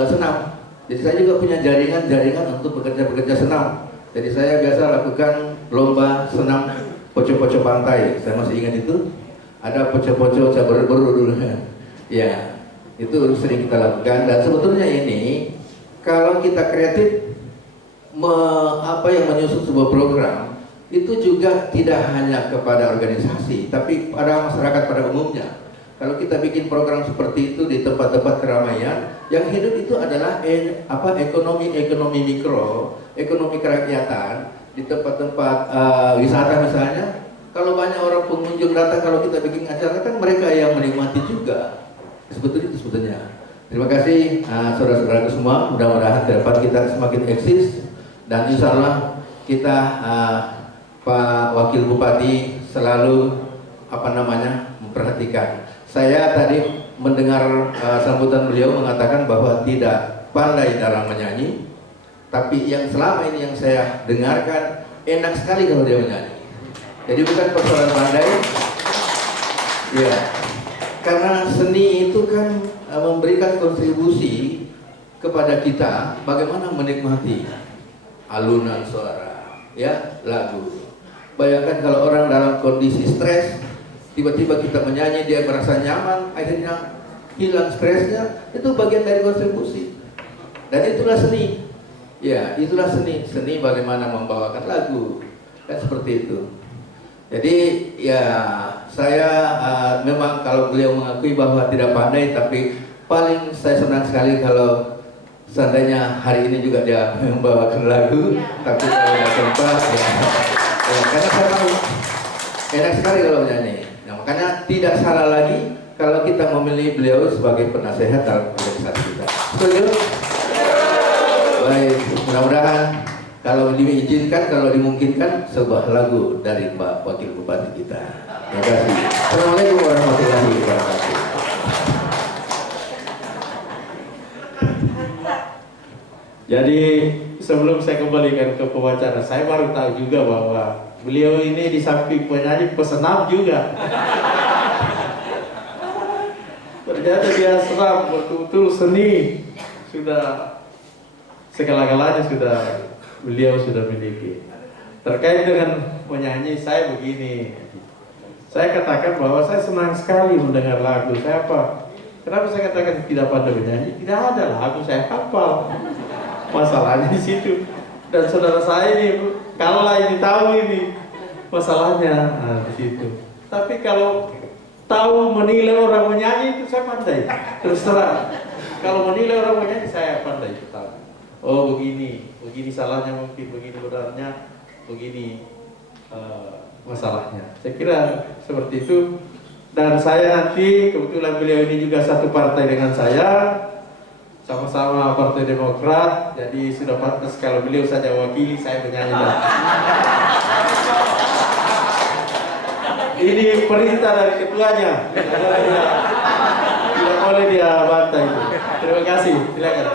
senam. Jadi saya juga punya jaringan untuk pekerja-pekerja senam. Jadi saya biasa lakukan lomba senam pocok-pocok pantai. Saya masih ingat itu. ada pocok-pocok beru-beru dulu kan. Ya, itu sering kita lakukan. Dan sebetulnya ini kalau kita kreatif yang menyusun sebuah program itu juga tidak hanya kepada organisasi, tapi pada masyarakat pada umumnya. Kalau kita bikin program seperti itu di tempat-tempat keramaian, yang hidup itu adalah ekonomi mikro, ekonomi kerakyatan di tempat-tempat wisata misalnya. Kalau banyak orang pengunjung datang, kalau kita bikin acara kan mereka yang menikmati juga. Seperti itu sebetulnya. Terima kasih saudara-saudaraku semua. Mudah-mudahan ke depan kita semakin eksis dan insya Allah kita Pak Wakil Bupati selalu memperhatikan. Saya tadi mendengar sambutan beliau mengatakan bahwa tidak pandai dalam menyanyi, tapi yang selama ini yang saya dengarkan enak sekali kalau dia menyanyi. Jadi bukan persoalan pandai, ya, karena seni itu kan memberikan kontribusi kepada kita bagaimana menikmati alunan suara, ya, lagu. Bayangkan kalau orang dalam kondisi stres, tiba-tiba kita menyanyi, dia merasa nyaman, akhirnya hilang stresnya, itu bagian dari kontribusi. Dan itulah seni. Ya, itulah seni. Seni bagaimana membawakan lagu. Kan seperti itu. Jadi ya saya memang kalau beliau mengakui bahwa tidak pandai, tapi paling saya senang sekali kalau seandainya hari ini juga dia membawakan lagu, tapi kalau tidak sempat ya, karena saya tahu enak sekali kalau menyanyi. Nah, makanya tidak salah lagi kalau kita memilih beliau sebagai penasehat dalam organisasi kita. Setuju? Baik, mudah-mudahan kalau diizinkan, kalau dimungkinkan sebuah lagu dari Pak Wakil Bupati kita. Terima kasih. Assalamualaikum warahmatullahi wabarakatuh. Jadi sebelum saya kembalikan ke pembicara, saya baru tahu juga bahwa beliau ini di samping penyanyi pesenam juga. Ternyata dia senam, betul-betul seni sudah segala-galanya beliau sudah miliki. Terkait dengan menyanyi, saya begini, saya katakan bahwa saya senang sekali mendengar lagu. Saya apa? Kenapa saya katakan tidak pandai menyanyi? Tidak ada lagu saya hafal. Masalahnya di situ. Dan saudara saya ini, kalau ini tahu ini masalahnya di situ. Tapi kalau tahu menilai orang menyanyi itu saya pandai. Terus terang, kalau menilai orang menyanyi saya pandai itu tahu. Oh begini salahnya mungkin, begini benarnya, begini masalahnya. Saya kira seperti itu. Dan saya nanti, kebetulan beliau ini juga satu partai dengan saya, sama-sama Partai Demokrat, jadi sudah pantas kalau beliau saja wakili, saya menyanyi. Ini perintah dari ketuanya, tidak boleh dia bantah itu. Terima kasih, silakan.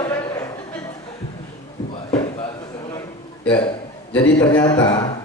Ya, jadi ternyata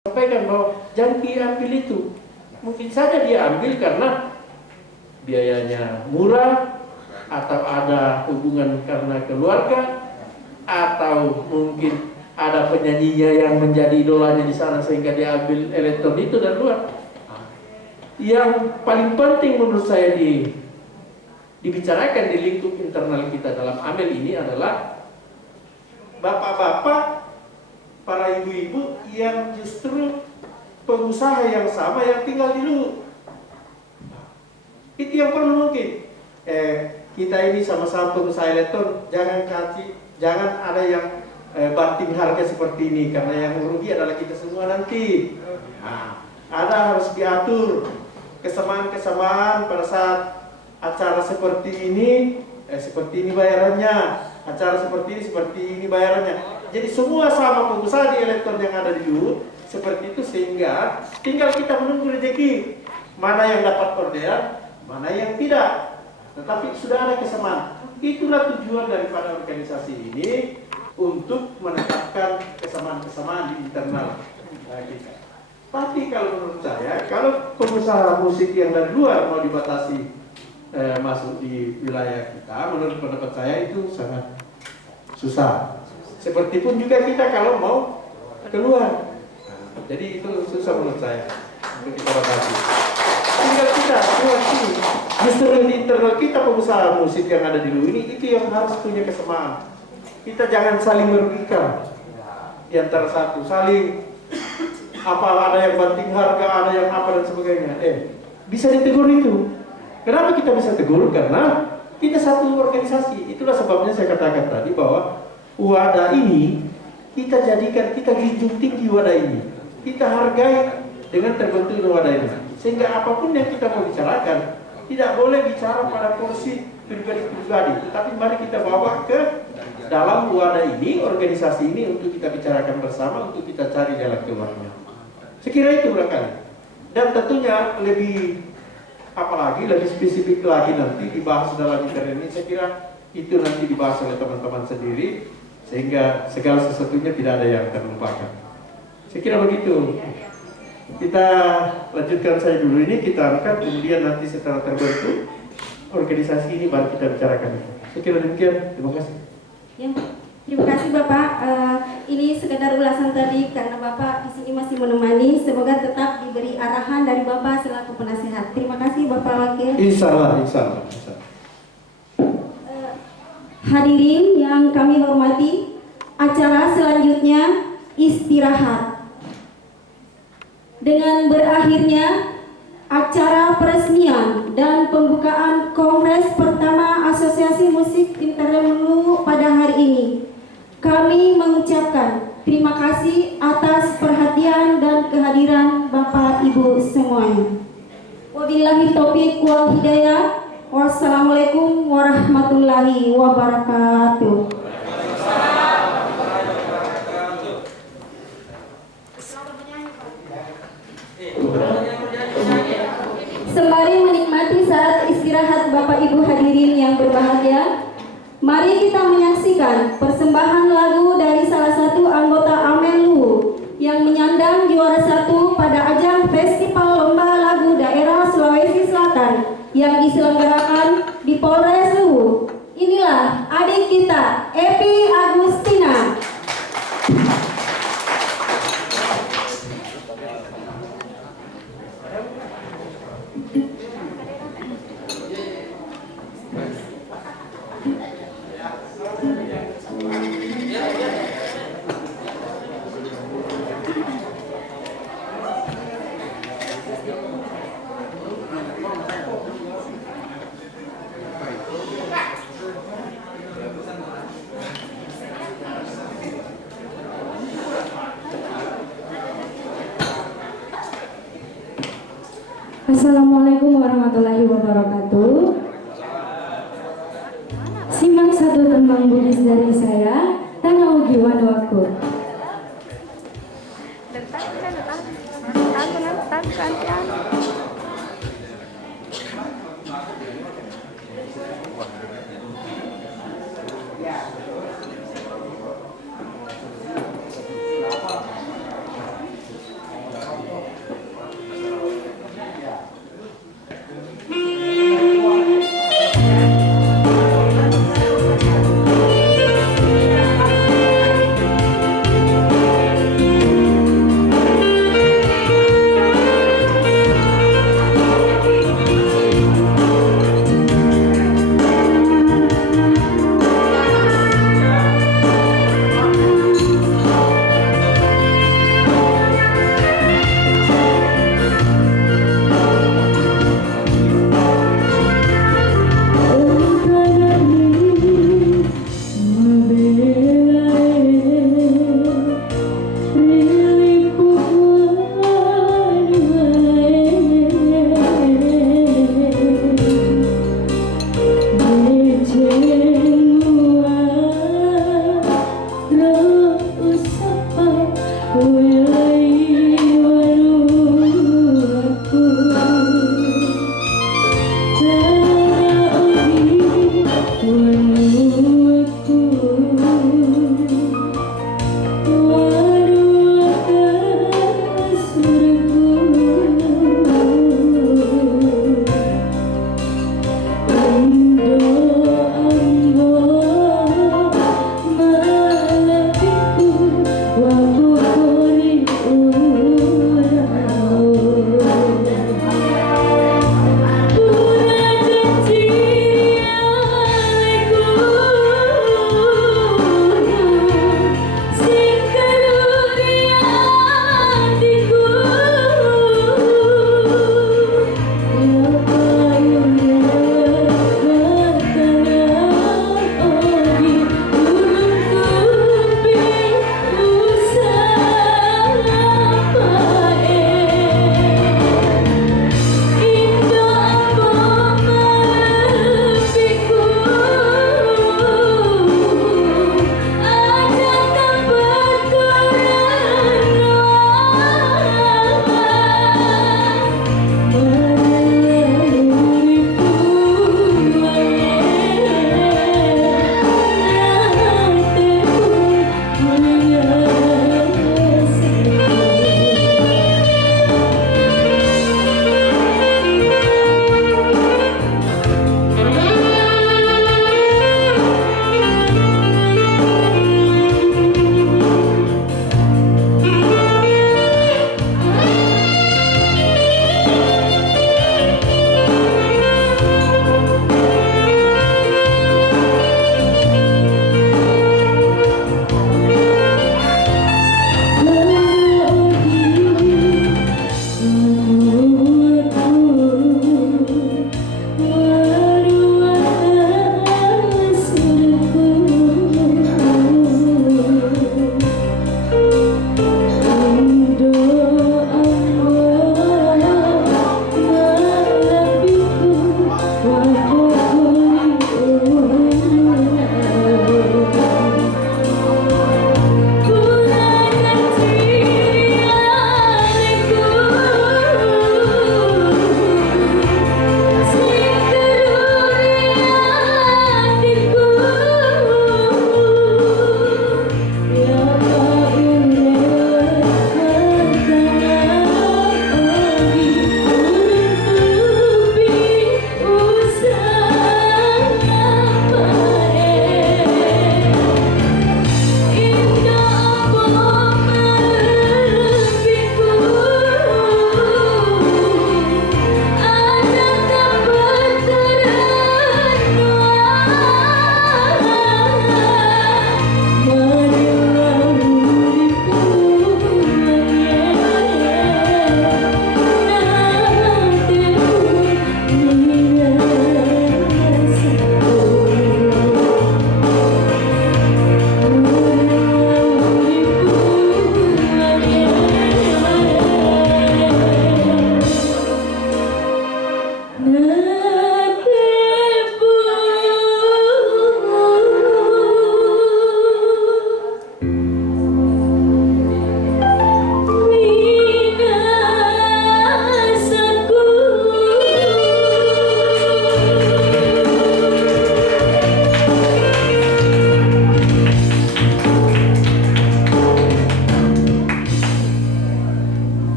sampaikan bahwa jangan diambil itu. Mungkin saja dia ambil karena biayanya murah, atau ada hubungan karena keluarga, atau mungkin ada penyanyinya yang menjadi idolanya di sana sehingga dia ambil elektron itu dan luar. Yang paling penting menurut saya dibicarakan di lingkup internal kita dalam AMEL ini adalah bapak-bapak, para ibu-ibu yang justru pengusaha yang sama yang tinggal di luar. Itu yang perlu mungkin. Kita ini sama-sama pengusaha elektron, jangan ada yang banting harga seperti ini, karena yang rugi adalah kita semua nanti. Nah, ada harus diatur kesamaan-kesamaan pada saat acara seperti ini bayarannya, acara seperti ini bayarannya. Jadi semua sama pengusaha di elektron yang ada di dulu seperti itu, sehingga tinggal kita menunggu rezeki, mana yang dapat orderan, mana yang tidak. Tetapi sudah ada kesamaan. Itulah tujuan daripada organisasi ini, untuk menetapkan kesamaan-kesamaan di internal kita. Tapi kalau menurut saya, kalau pengusaha musik yang dari luar mau dibatasi masuk di wilayah kita, menurut pendapat saya itu sangat susah. Sepertipun juga kita kalau mau keluar. Jadi itu susah menurut saya untuk kita batasi. Tinggal kita keluar sini. Justru di internal kita pengusaha musik yang ada di luar ini, itu yang harus punya kesamaan. Kita jangan saling merugikan di antara satu, saling ada yang banting harga, ada yang apa dan sebagainya. Bisa ditegur itu. Kenapa kita bisa tegur? Karena kita satu organisasi. Itulah sebabnya saya katakan tadi bahwa wadah ini kita jadikan, kita junjung tinggi wadah ini. Kita hargai dengan terbentuknya wadah ini. Sehingga apapun yang kita mau bicarakan, tidak boleh bicara pada porsi pribadi-pribadi, tetapi mari kita bawa ke dalam wadah ini, organisasi ini, untuk kita bicarakan bersama, untuk kita cari jalan keluarnya. Sekira itu barangkali. Dan tentunya lebih spesifik lagi nanti dibahas dalam internet ini. Saya kira itu nanti dibahas oleh teman-teman sendiri, sehingga segala sesuatunya tidak ada yang terlupakan. Saya kira begitu. Kita lanjutkan saja dulu ini, kita angkat, kemudian nanti setelah terbentuk organisasi ini baru kita bicarakan. Saya kira demikian. Terima kasih. Ya, terima kasih Bapak. Ini sekedar ulasan tadi karena Bapak di sini masih menemani. Semoga tetap diberi arahan dari Bapak selaku penasehat. Terima kasih Bapak Wakil. Insya Allah. Hadirin yang kami hormati, acara selanjutnya istirahat. Dengan berakhirnya acara peresmian dan pembukaan Kongres pertama Asosiasi Musik Intermezzo pada hari ini, kami mengucapkan terima kasih atas perhatian dan kehadiran Bapak Ibu semuanya. Wabillahi taufiq wal hidayah. Wassalamualaikum warahmatullahi wabarakatuh. Sembari menikmati saat istirahat Bapak Ibu hadirin yang berbahagia, mari kita menyaksikan persembahan lagu dari salah satu anggota AMEL Luwu yang menyandang juara 1 pada ajang Festival Lomba Lagu Daerah Sulawesi Selatan yang diselenggarakan di Polres Luwu. Inilah adik kita, Epi Agustina. Assalamualaikum warahmatullahi wabarakatuh. Simak satu tembang Bugis dari saya, Tanah Ugi Waduaku.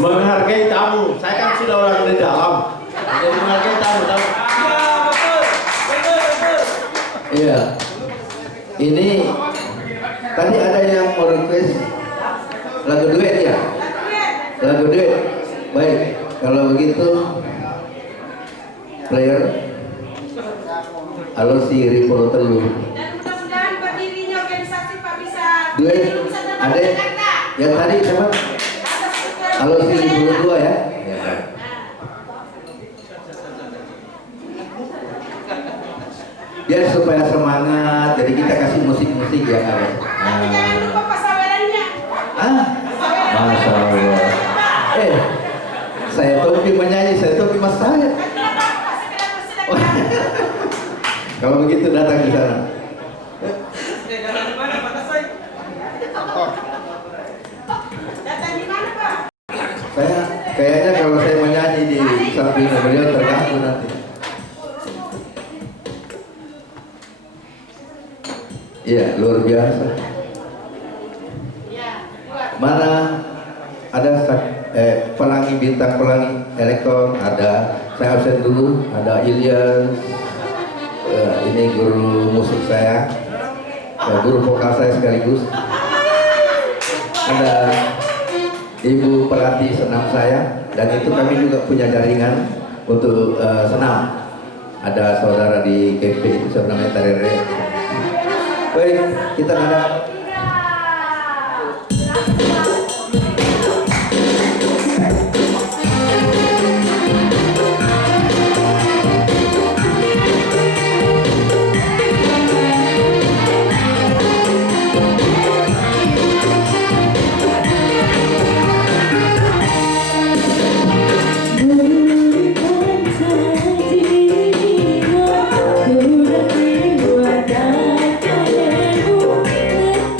menghargai tamu. Saya kan sudah orang di dalam, jadi menghargai tamu. Iya. Ini tadi ada yang mau request lagu duet ya? Lagu duet. Baik, kalau begitu player halo si Ripolo Telur. Dan mudah-mudahan berdirinya organisasi Pak bisa Duet. Ada yang tadi siapa? Halo si Ripolo 2 ya? Ya. Biar supaya semangat, jadi kita kasih musik-musik yang ada. Jangan lupa pasawarannya. Masya Allah. Saya Topi menyanyi, saya Topi mas saya. Kalau begitu datang di sana. Datang di mana Pak? Saya kayaknya kalau saya menyanyi di samping beliau terganggu nanti. Iya, luar biasa. Mana ada pelangi, bintang pelangi elektron, ada. Saya absen dulu, ada Ilyas, ini guru musik saya, guru vokal saya sekaligus. Ada ibu pelatih senam saya, dan itu kami juga punya jaringan untuk senam. Ada saudara di KP itu namanya Tarere. Baik, kita ada. Ku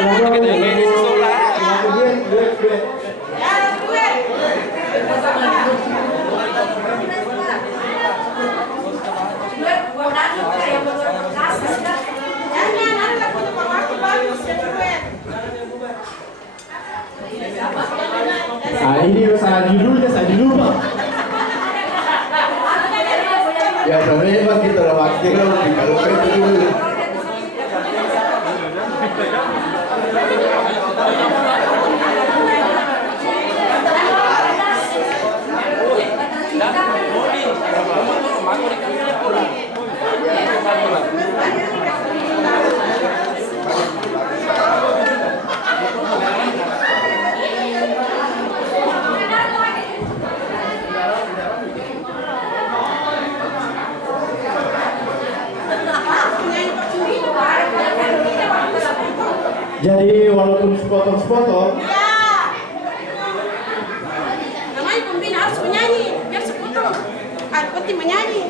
Nah, ini salah judulnya, saya lupa. Ya sebenarnya memang kita waktu kalau itu dulu. Jadi walaupun sepotong-sepotong, Namanya pembina harus menyanyi, biar sepotong. Penting menyanyi.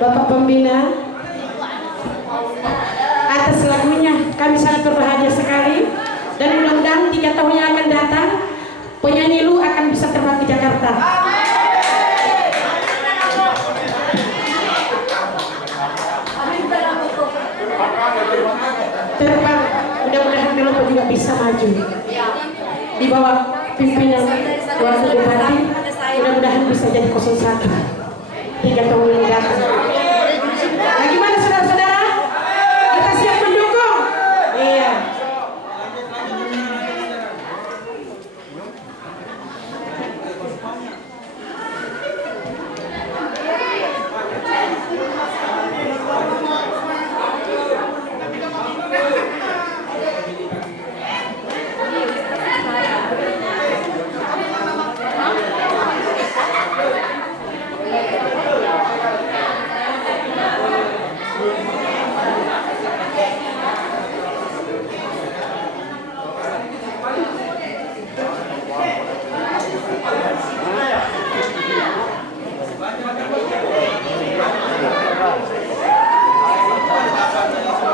Bapak Pembina atas lagunya. Kami sangat berbahagia sekali dan mudah-mudahan 3 tahun yang akan datang penyanyi Lu akan bisa terbang ke Jakarta. Terbang, mudah-mudahan Lu juga bisa maju di bawah pimpinan Wakil Bupati. Mudah-mudahan bisa jadi 01 3 tahun yang datang. Nah, gimana saudara-saudara? Kita siap mendukung? Iya.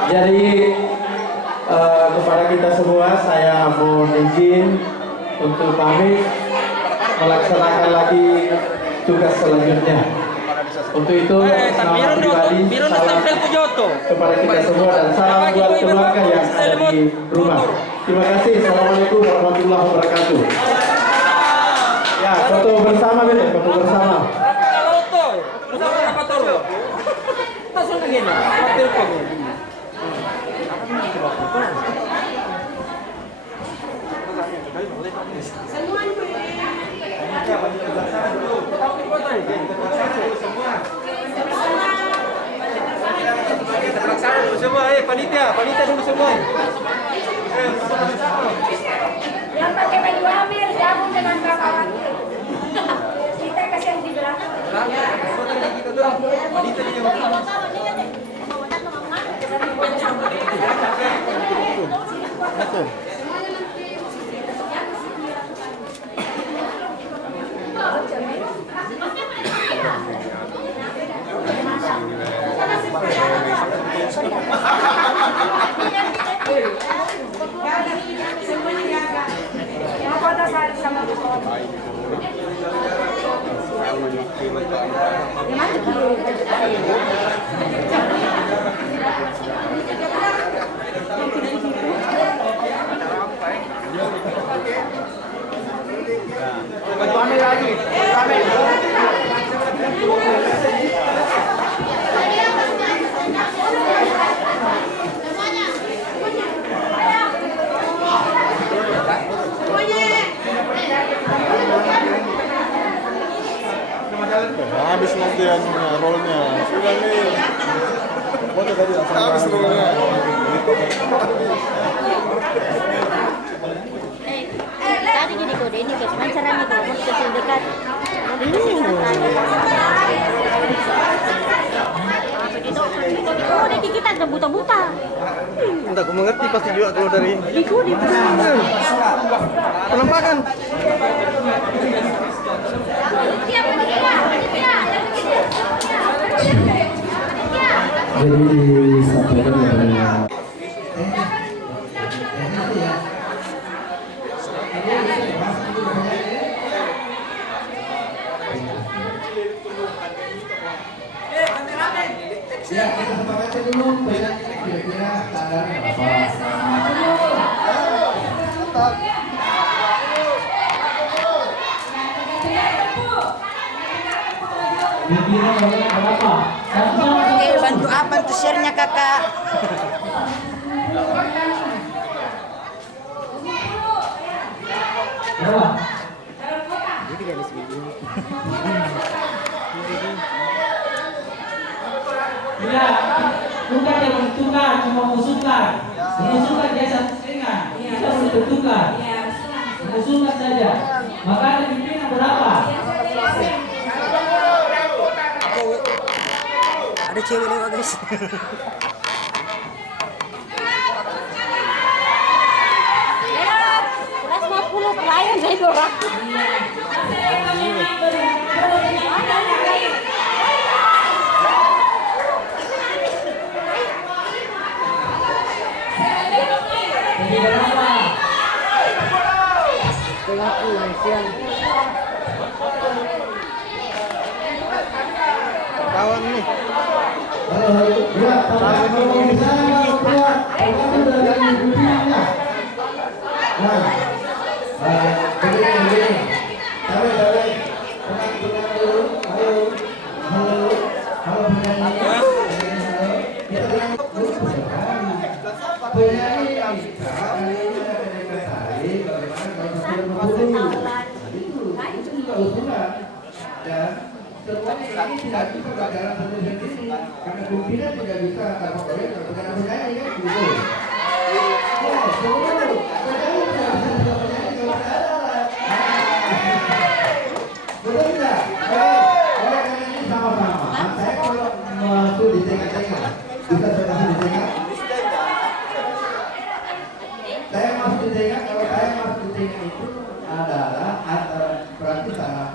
Jadi kepada kita semua saya mohon izin untuk pamit melaksanakan lagi tugas selanjutnya. Untuk itu selamat pribadi, salam kepada kita semua dan salam buat keluarga yang ada di rumah. Terima kasih. Assalamualaikum warahmatullahi wabarakatuh. Ya, foto bersama bete, foto bersama. Panitia dulu semua. Yang pakai baju hamil gabung dengan kawan. Kita kasih yang di belakang. Habis nanti rollnya sudah nih. Habis rollnya. Tadi jadi kode ini guys, macam caranya tuh untuk dekat. Oh, udah kita ada buta-buta. Entah, aku mengerti pasti juga kalau dari Liku di penampakan. Jadi disampaikan kepada ya, kita sepakati dulu kira-kira standarnya apa. Oke, bantu apa tuh share-nya kakak? Ya, bukan yang menentukan, cuma mengusulkan. Mengusulkan dia satu setengah. Kita belum tentukan. Mengusulkan saja. Maka ada pimpinan berapa? Ada cewek lewat guys. Kelas 50 pelayan dari orang. ngaku Indonesia. Kawan nih. Halo, ya, kalau bisa keluar, kamu dari dunia. Nah, begini. Tahu, tenang dulu. Halo, penyanyi. Kita tenang dulu. Penyanyi kita itu juga usulan. Dan semuanya ini tidak bisa berjalan sendiri karena pimpinan tidak bisa tanpa proyek kalau bukan penyanyi kan gitu. Semua penyanyi tidak bisa juga penyanyi kalau tidak ada. Betul tidak? Oleh karena ini sama-sama. Saya kalau masuk di tengah-tengah, bisa saya masuk di tengah. Saya masuk di tengah. Kalau saya masuk di tengah itu adalah antara berarti sangat